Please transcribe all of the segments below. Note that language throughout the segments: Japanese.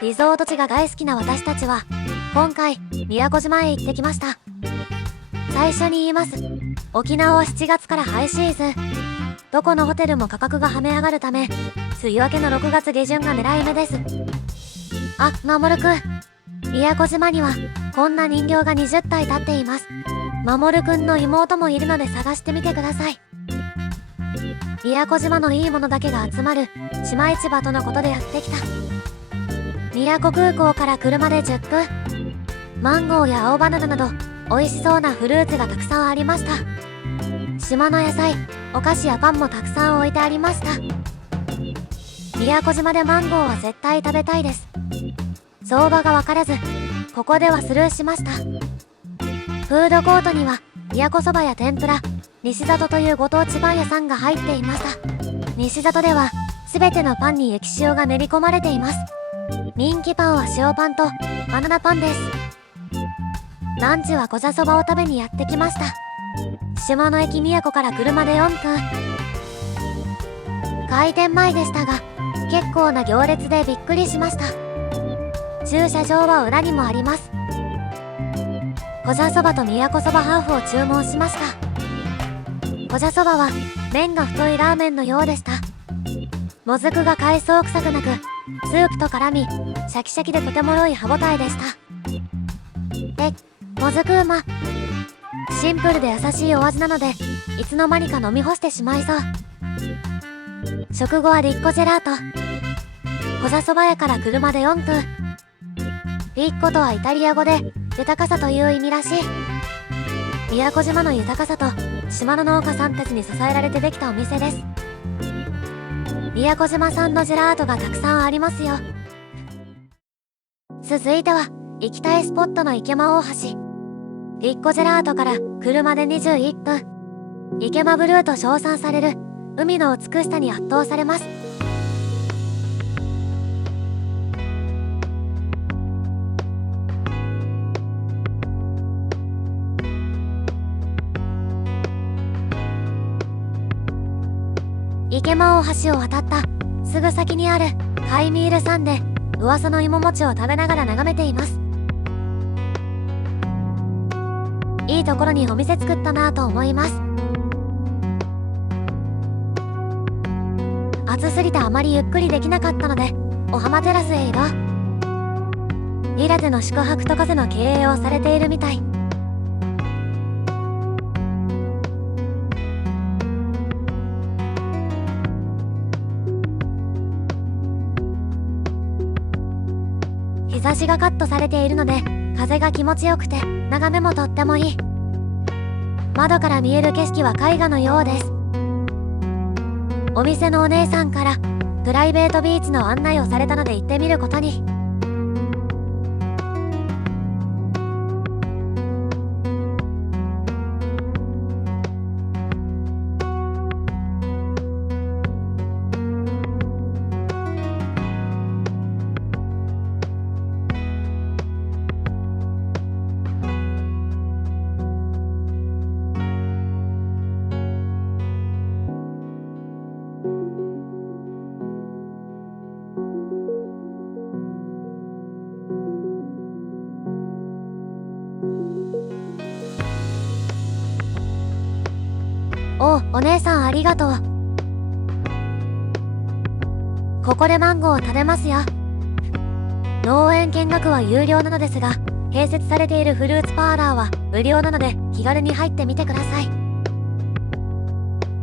リゾート地が大好きな私たちは今回宮古島へ行ってきました。最初に言います。沖縄は7月からハイシーズン。どこのホテルも価格が跳ね上がるため、梅雨明けの6月下旬が狙い目です。あ、守くん、宮古島にはこんな人形が20体立っています。守くんの妹もいるので探してみてください。宮古島のいいものだけが集まる島市場とのことでやってきた。宮古空港から車で10分。マンゴーや青バナナなど美味しそうなフルーツがたくさんありました。島の野菜、お菓子やパンもたくさん置いてありました。宮古島でマンゴーは絶対食べたいです。相場がわからずここではスルーしました。フードコートには宮古そばや天ぷら、西里というご当地パン屋さんが入っていました。西里では全てのパンに雪塩が練り込まれています。人気パンは塩パンとバナナパンです。ランチはこじゃそばを食べにやってきました。島の駅宮古から車で4分。開店前でしたが結構な行列でびっくりしました。駐車場は裏にもあります。こじゃそばと宮古そばハーフを注文しました。こじゃそばは麺が太いラーメンのようでした。もずくが海藻臭くなくスープと絡みシャキシャキでとても良い歯ごたえでした。もずくうま。シンプルで優しいお味なのでいつの間にか飲み干してしまいそう。食後はリッコジェラート。こじゃそば屋から車で4分。リッコとはイタリア語で豊かさという意味らしい。宮古島の豊かさと島の農家さんたちに支えられてできたお店です。宮古島産のジェラートがたくさんありますよ。続いては行きたいスポットの池間大橋。リッコジェラートから車で21分。池間ブルーと称賛される海の美しさに圧倒されます。池間大橋を渡ったすぐ先にあるカイミール山で噂の芋餅を食べながら眺めています。いいところにお店作ったなぁと思います。暑すぎてあまりゆっくりできなかったのでお浜テラスへ移動。リラテの宿泊とカフェの経営をされているみたい。日差しがカットされているので風が気持ちよくて眺めもとってもいい。窓から見える景色は絵画のようです。お店のお姉さんからプライベートビーチの案内をされたので行ってみることに。お姉さんありがとう。ここでマンゴーを食べますよ。農園見学は有料なのですが併設されているフルーツパーラーは無料なので気軽に入ってみてください。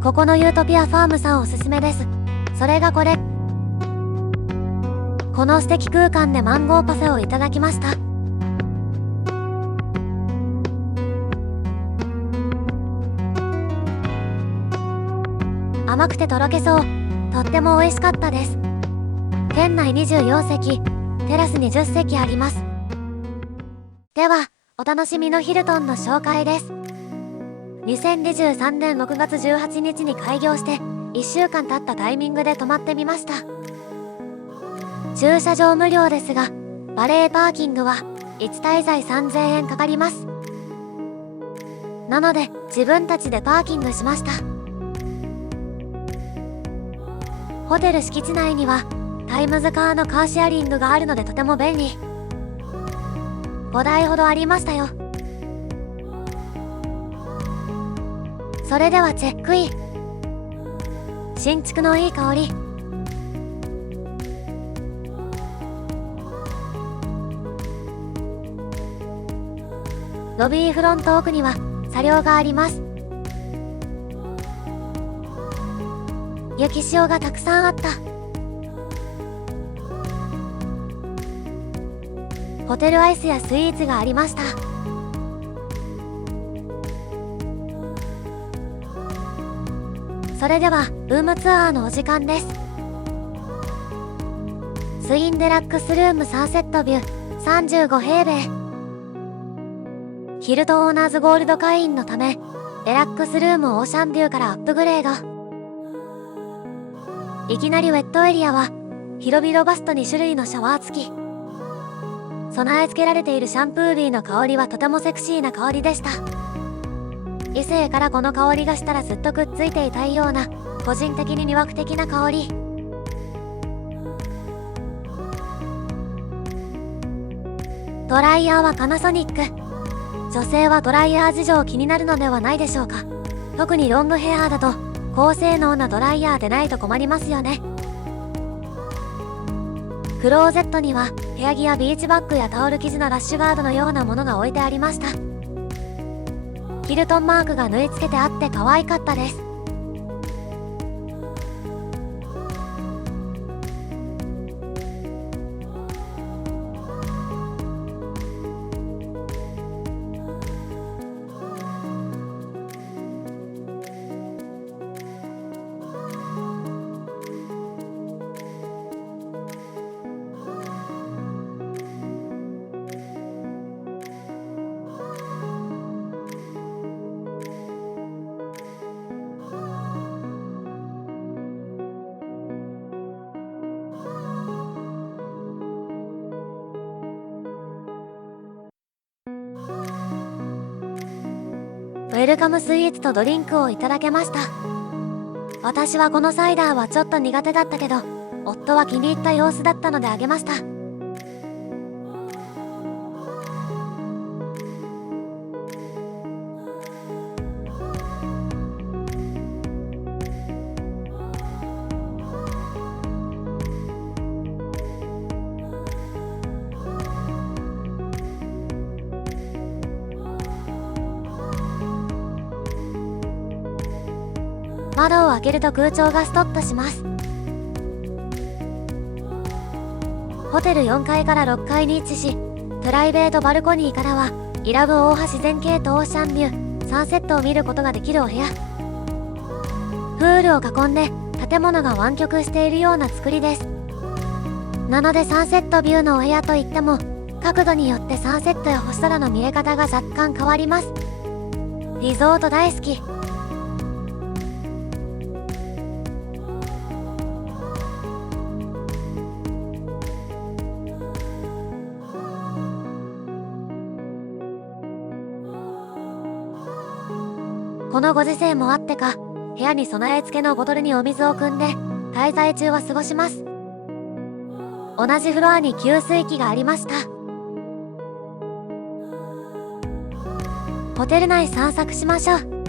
ここのユートピアファームさんおすすめです。それがこれ。この素敵空間でマンゴーパフェをいただきました。甘くてとろけそう。とっても美味しかったです。店内24席、テラスに10席あります。では、お楽しみのヒルトンの紹介です。2023年6月18日に開業して1週間経ったタイミングで泊まってみました。駐車場無料ですが、バレーパーキングは1滞在3000円かかります。なので、自分たちでパーキングしました。ホテル敷地内にはタイムズカーのカーシェアリングがあるのでとても便利。5台ほどありましたよ。それではチェックイン。新築のいい香り。ロビーフロント奥には車両があります。雪潮がたくさんあった。ホテルアイスやスイーツがありました。それではルームツアーのお時間です。ツインデラックスルームサンセットビュー35平米。ヒルトオーナーズゴールド会員のためデラックスルームオーシャンビューからアップグレード。いきなりウェットエリアは広々バスと2種類のシャワー付き。備え付けられているシャンプービーの香りはとてもセクシーな香りでした。異性からこの香りがしたらずっとくっついていたいような個人的に魅惑的な香り。ドライヤーはパナソニック。女性はドライヤー事情気になるのではないでしょうか。特にロングヘアーだと高性能なドライヤーでないと困りますよね。クローゼットには部屋着やビーチバッグやタオル生地のラッシュガードのようなものが置いてありました。ヒルトンマークが縫い付けてあって可愛かったです。ウェルカムスイーツとドリンクをいただけました。私はこのサイダーはちょっと苦手だったけど、夫は気に入った様子だったのであげました。窓を開けると空調がストッとします。ホテル4階から6階に位置し、プライベートバルコニーからは伊良部大橋全景とオーシャンビュー、サンセットを見ることができるお部屋。プールを囲んで建物が湾曲しているような作りです。なのでサンセットビューのお部屋といっても、角度によってサンセットや星空の見え方が若干変わります。リゾート大好き。このご時世もあってか、部屋に備え付けのボトルにお水を汲んで滞在中は過ごします。同じフロアに給水器がありました。ホテル内散策しましょう。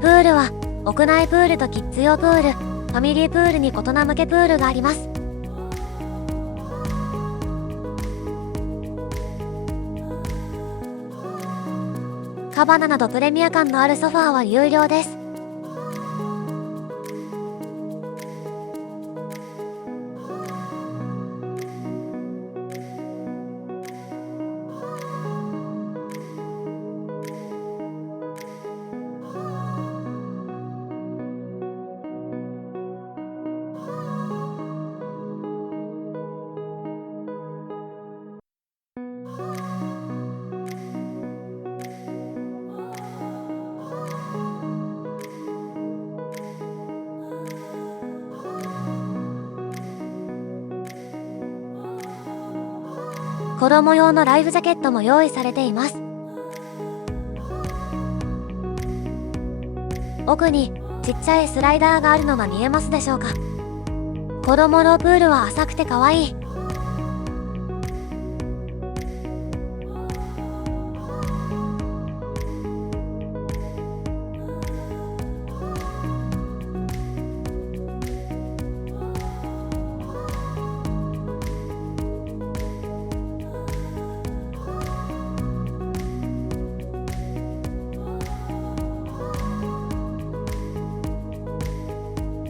プールは屋内プールとキッズ用プール、ファミリープールに大人向けプールがあります。カバナなどプレミア感のあるソファーは有料です。子供用のライフジャケットも用意されています。奥にちっちゃいスライダーがあるのが見えますでしょうか。子供のプールは浅くて可愛い。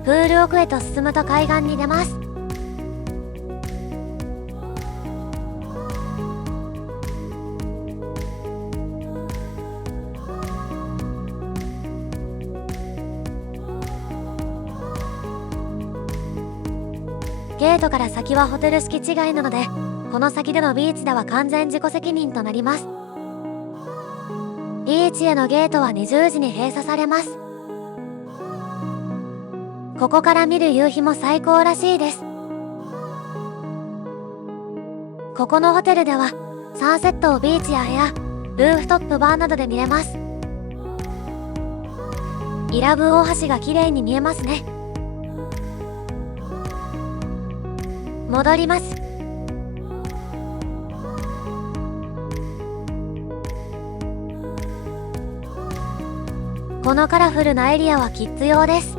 プール奥へと進むと海岸に出ます。ゲートから先はホテル敷地外なので、この先でのビーチでは完全自己責任となります。ビーチへのゲートは20時に閉鎖されます。ここから見る夕日も最高らしいです。ここのホテルではサンセットをビーチや部屋、ルーフトップバーなどで見れます。伊良部大橋が綺麗に見えますね。戻ります。このカラフルなエリアはキッズ用です。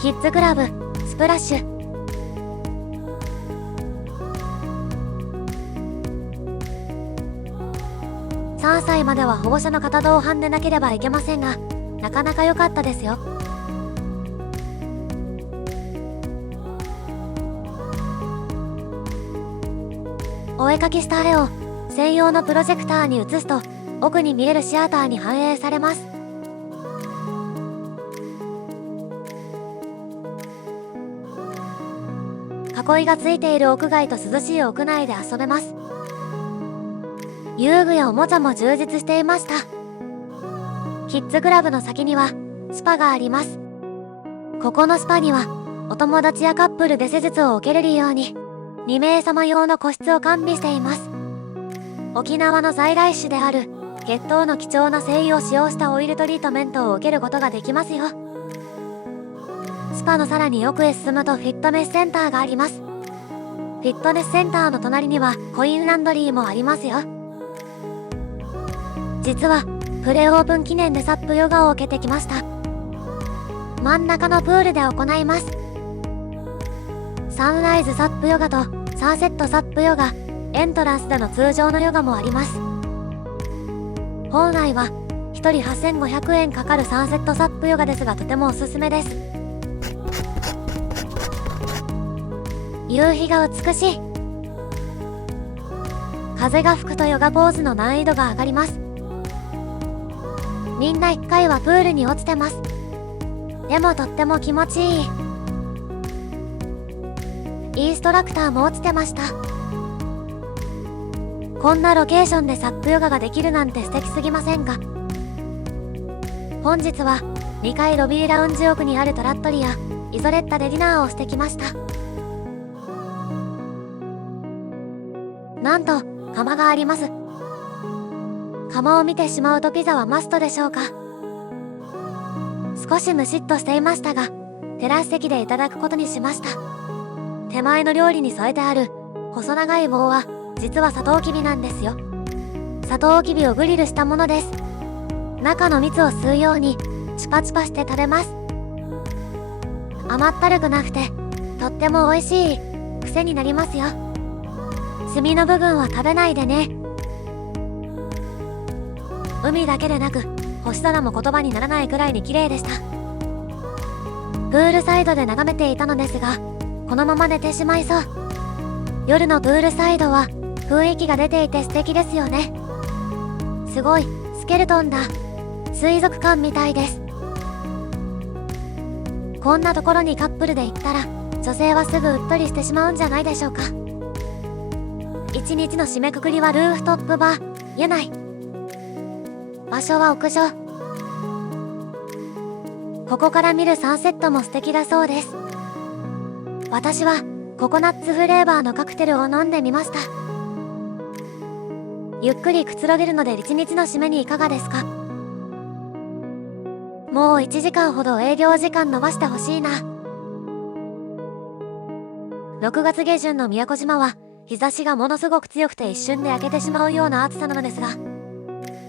キッズクラブ、スプラッシュ。3歳までは保護者の方同伴でなければいけませんが、なかなか良かったですよ。お絵描きした絵を専用のプロジェクターに映すと、奥に見えるシアターに反映されます。囲いがついている屋外と涼しい屋内で遊べます。遊具やおもちゃも充実していました。キッズクラブの先にはスパがあります。ここのスパにはお友達やカップルで施術を受けれるように2名様用の個室を完備しています。沖縄の在来種である血統の貴重な精油を使用したオイルトリートメントを受けることができますよ。スパのさらに奥へ進むとフィットネスセンターがあります。フィットネスセンターの隣にはコインランドリーもありますよ。実はプレオープン記念でサップヨガを受けてきました。真ん中のプールで行います。サンライズサップヨガとサンセットサップヨガ、エントランスでの通常のヨガもあります。本来は1人8500円かかるサンセットサップヨガですが、とてもおすすめです。夕日が美しい。風が吹くとヨガポーズの難易度が上がります。みんな1回はプールに落ちてます。でもとっても気持ちいい。インストラクターも落ちてました。こんなロケーションでサップヨガができるなんて素敵すぎませんか。本日は2階ロビーラウンジ奥にあるトラットリア、イゾレッタでディナーをしてきました。なんと窯があります。窯を見てしまうとピザはマストでしょうか。少しムシッとしていましたが、テラス席でいただくことにしました。手前の料理に添えてある細長い棒は実はサトウキビなんですよ。サトウキビをグリルしたものです。中の蜜を吸うようにチュパチュパして食べます。甘ったるくなくてとっても美味しい。癖になりますよ。炭の部分は食べないでね。海だけでなく星空も言葉にならないくらいに綺麗でした。プールサイドで眺めていたのですが、このまま寝てしまいそう。夜のプールサイドは雰囲気が出ていて素敵ですよね。すごいスケルトンだ。水族館みたいです。こんなところにカップルで行ったら女性はすぐうっとりしてしまうんじゃないでしょうか。一日の締めくくりはルーフトップバーユナイ。場所は屋上。ここから見るサンセットも素敵だそうです。私はココナッツフレーバーのカクテルを飲んでみました。ゆっくりくつろげるので1日の締めにいかがですか？もう1時間ほど営業時間延ばしてほしいな。6月下旬の宮古島は日差しがものすごく強くて一瞬で焼けてしまうような暑さなのですが、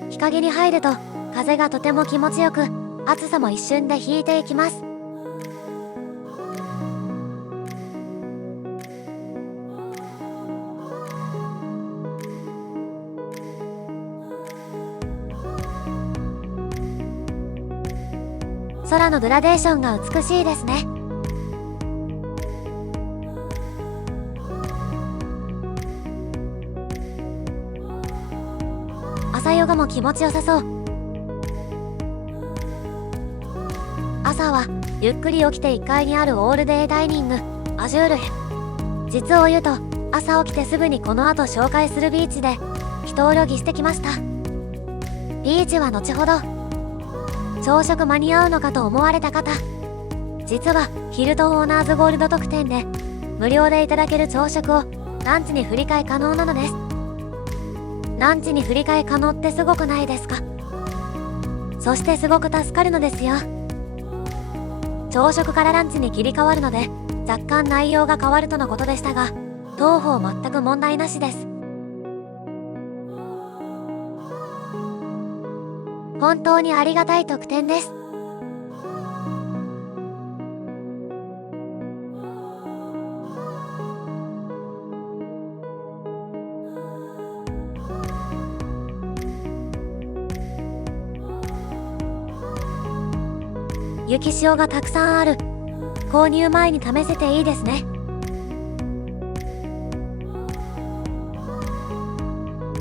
日陰に入ると風がとても気持ちよく、暑さも一瞬で引いていきます。空のグラデーションが美しいですね。朝ヨガも気持ちよさそう。朝はゆっくり起きて1階にあるオールデイダイニングアジュールへ。実を言うと朝起きてすぐにこの後紹介するビーチで一泳ぎしてきました。ビーチは後ほど。朝食間に合うのかと思われた方、実はヒルトンオーナーズゴールド特典で無料でいただける朝食をランチに振り替え可能なのです。ランチに振り替え可能ってすごくないですか？そしてすごく助かるのですよ。朝食からランチに切り替わるので若干内容が変わるとのことでしたが、当方全く問題なしです。本当にありがたい特典です。雪塩がたくさんある。購入前に試せていいですね。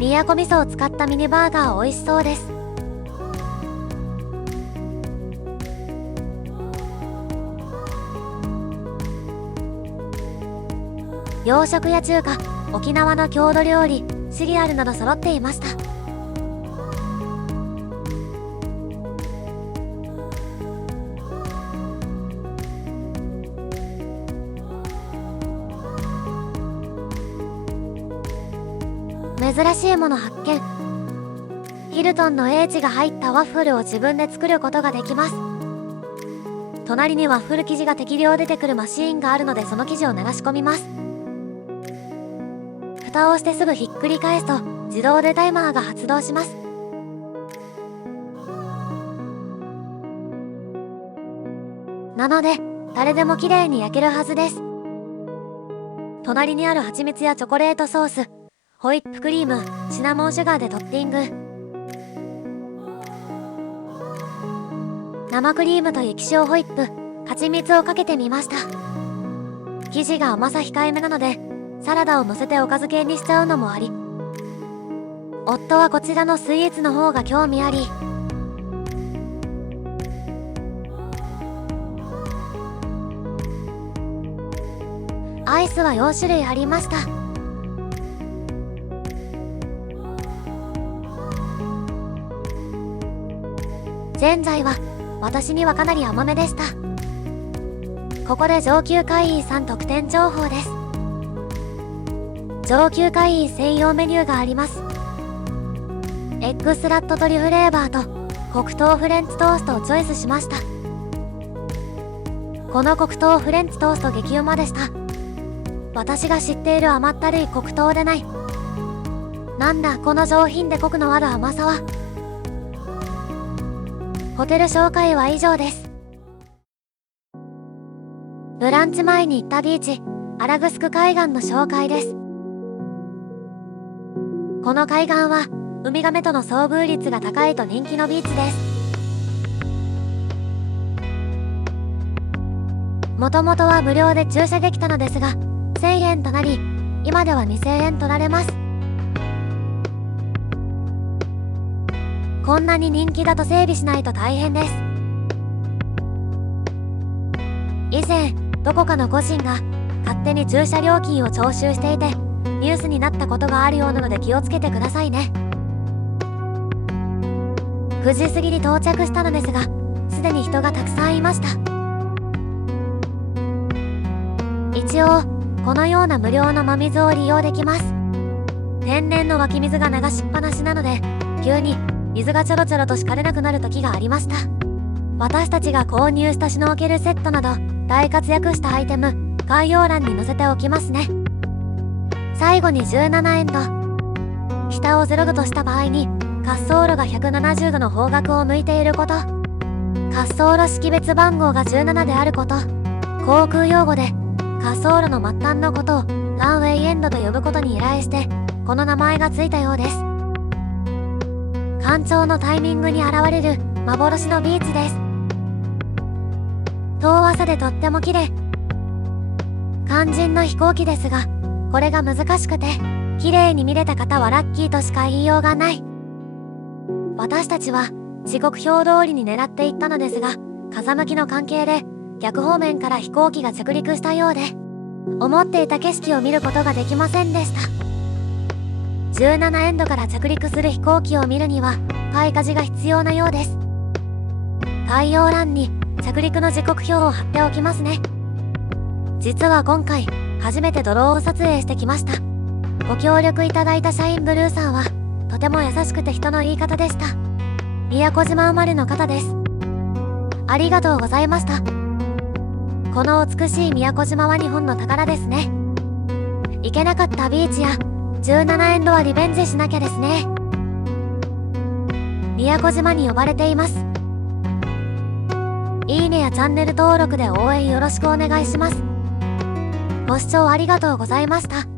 宮古味噌を使ったミニバーガー美味しそうです。洋食や中華、沖縄の郷土料理、シリアルなど揃っていました。珍しいもの発見。ヒルトンの英知が入ったワッフルを自分で作ることができます。隣にワッフル生地が適量出てくるマシーンがあるので、その生地を流し込みます。蓋をしてすぐひっくり返すと自動でタイマーが発動します。なので誰でも綺麗に焼けるはずです。隣にある蜂蜜やチョコレートソース、ホイップクリーム、シナモンシュガーでトッピング。生クリームと雪塩ホイップ、蜂蜜をかけてみました。生地が甘さ控えめなのでサラダを乗せておかず系にしちゃうのもあり。夫はこちらのスイーツの方が興味あり。アイスは4種類ありました。ぜんざいは私にはかなり甘めでした。ここで上級会員さん特典情報です。上級会員専用メニューがあります。エッグスラットトリュフレーバーと黒糖フレンチトーストをチョイスしました。この黒糖フレンチトースト激うまでした。私が知っている甘ったるい黒糖でない。なんだこの上品でコクのある甘さは。ホテル紹介は以上です。ブランチ前に行ったビーチ、アラグスク海岸の紹介です。この海岸はウミガメとの遭遇率が高いと人気のビーチです。もともとは無料で駐車できたのですが1000円となり、今では2000円取られます。こんなに人気だと整備しないと大変です。以前どこかの個人が勝手に駐車料金を徴収していてニュースになったことがあるようなので気をつけてくださいね。9時過ぎに到着したのですがすでに人がたくさんいました。一応このような無料の真水を利用できます。天然の湧き水が流しっぱなしなので、急に水がちょろちょろとしかれなくなる時がありました。私たちが購入したシュノーケルセットなど大活躍したアイテム、概要欄に載せておきますね。最後に17エンド。下を0度とした場合に滑走路が170度の方角を向いていること、滑走路識別番号が17であること、航空用語で滑走路の末端のことをランウェイエンドと呼ぶことに由来してこの名前がついたようです。干潮のタイミングに現れる幻のビーチです。遠浅でとっても綺麗。肝心の飛行機ですが、これが難しくて綺麗に見れた方はラッキーとしか言いようがない。私たちは時刻表通りに狙っていったのですが、風向きの関係で逆方面から飛行機が着陸したようで、思っていた景色を見ることができませんでした。17エンドから着陸する飛行機を見るには開花時が必要なようです。概要欄に着陸の時刻表を貼っておきますね。実は今回初めてドローン撮影してきました。ご協力いただいた社員ブルーさんはとても優しくて人のいい方でした。宮古島生まれの方です。ありがとうございました。この美しい宮古島は日本の宝ですね。行けなかったビーチや17エンドはリベンジしなきゃですね。宮古島に呼ばれています。いいねやチャンネル登録で応援よろしくお願いします。ご視聴ありがとうございました。